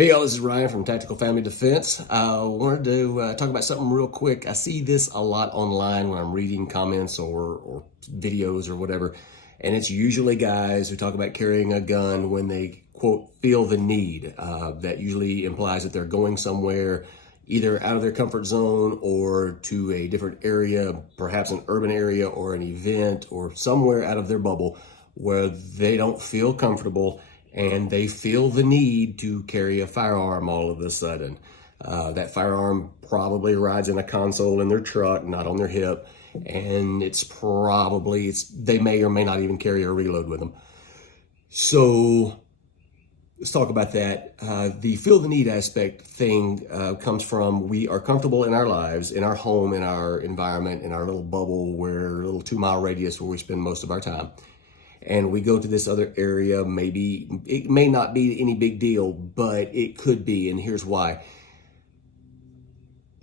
Hey y'all, this is Ryan from Tactical Family Defense. I wanted to talk about something real quick. I see this a lot online when I'm reading comments or videos or whatever, and it's usually guys who talk about carrying a gun when they, quote, feel the need. That usually implies that they're going somewhere either out of their comfort zone or to a different area, perhaps an urban area or an event or somewhere out of their bubble where they don't feel comfortable and they feel the need to carry a firearm all of a sudden. That firearm probably rides in a console in their truck, not on their hip, and they may or may not even carry a reload with them. So let's talk about that. The feel the need aspect thing comes from we are comfortable in our lives, in our home, in our environment, in our little bubble, where a little 2-mile radius where we spend most of our time. And we go to this other area, maybe it may not be any big deal, but it could be, and here's why.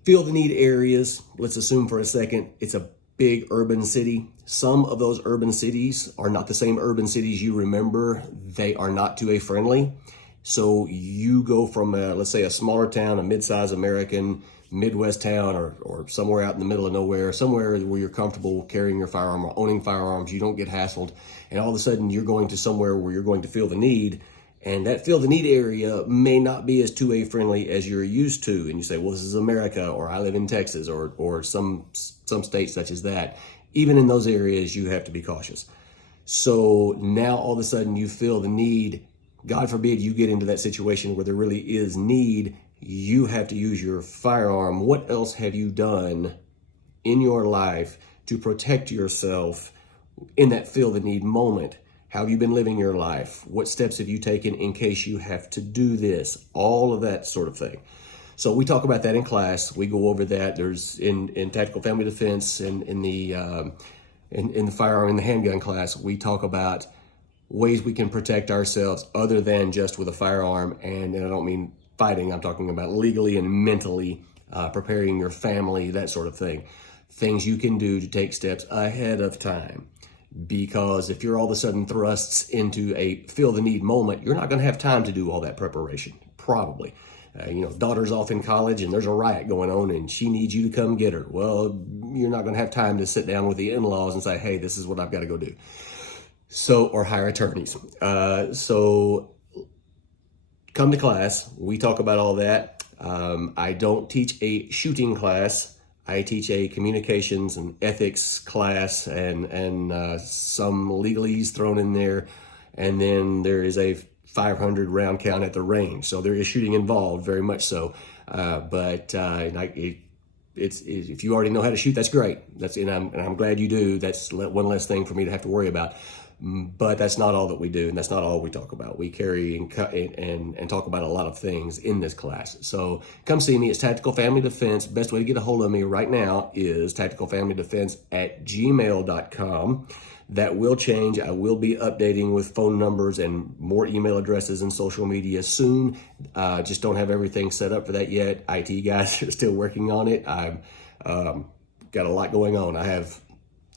Feel the need areas, let's assume for a second, it's a big urban city. Some of those urban cities are not the same urban cities you remember. They are not 2A friendly. So you go from, let's say, a smaller town, a mid-sized American Midwest town, or somewhere out in the middle of nowhere, somewhere where you're comfortable carrying your firearm or owning firearms, you don't get hassled, and all of a sudden you're going to somewhere where you're going to feel the need, and that feel the need area may not be as 2A friendly as you're used to, and you say, well, this is America, or I live in Texas, or some states such as that. Even in those areas, you have to be cautious. So now all of a sudden you feel the need. God forbid you get into that situation where there really is need. You have to use your firearm. What else have you done in your life to protect yourself in that feel the need moment? How have you been living your life? What steps have you taken in case you have to do this? All of that sort of thing. So we talk about that in class. We go over that. There's in Tactical Family Defense and in the firearm, in the handgun class, we talk about ways we can protect ourselves other than just with a firearm. And I don't mean fighting, I'm talking about legally and mentally, preparing your family, that sort of thing. Things you can do to take steps ahead of time. Because if you're all of a sudden thrusts into a feel the need moment, you're not going to have time to do all that preparation, probably. Daughter's off in college and there's a riot going on and she needs you to come get her. Well, you're not going to have time to sit down with the in-laws and say, hey, this is what I've got to go do. Or hire attorneys. So come to class. We talk about all that. I don't teach a shooting class. I teach a communications and ethics class and some legalese thrown in there. And then there is a 500 round count at the range. So there is shooting involved, very much so. If you already know how to shoot, that's great. I'm glad you do. That's one less thing for me to have to worry about. But that's not all that we do, and that's not all we talk about. We carry and talk about a lot of things in this class. So come see me. It's Tactical Family Defense. Best way to get a hold of me right now is tacticalfamilydefense@gmail.com. That will change. I will be updating with phone numbers and more email addresses and social media soon. Just don't have everything set up for that yet. IT guys are still working on it. I've got a lot going on. I have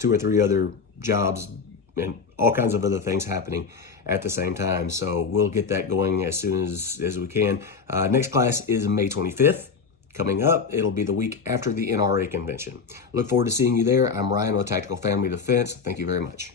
2 or 3 other jobs and all kinds of other things happening at the same time. So we'll get that going as soon as we can. Next class is May 25th. Coming up, it'll be the week after the NRA convention. Look forward to seeing you there. I'm Ryan with Tactical Family Defense. Thank you very much.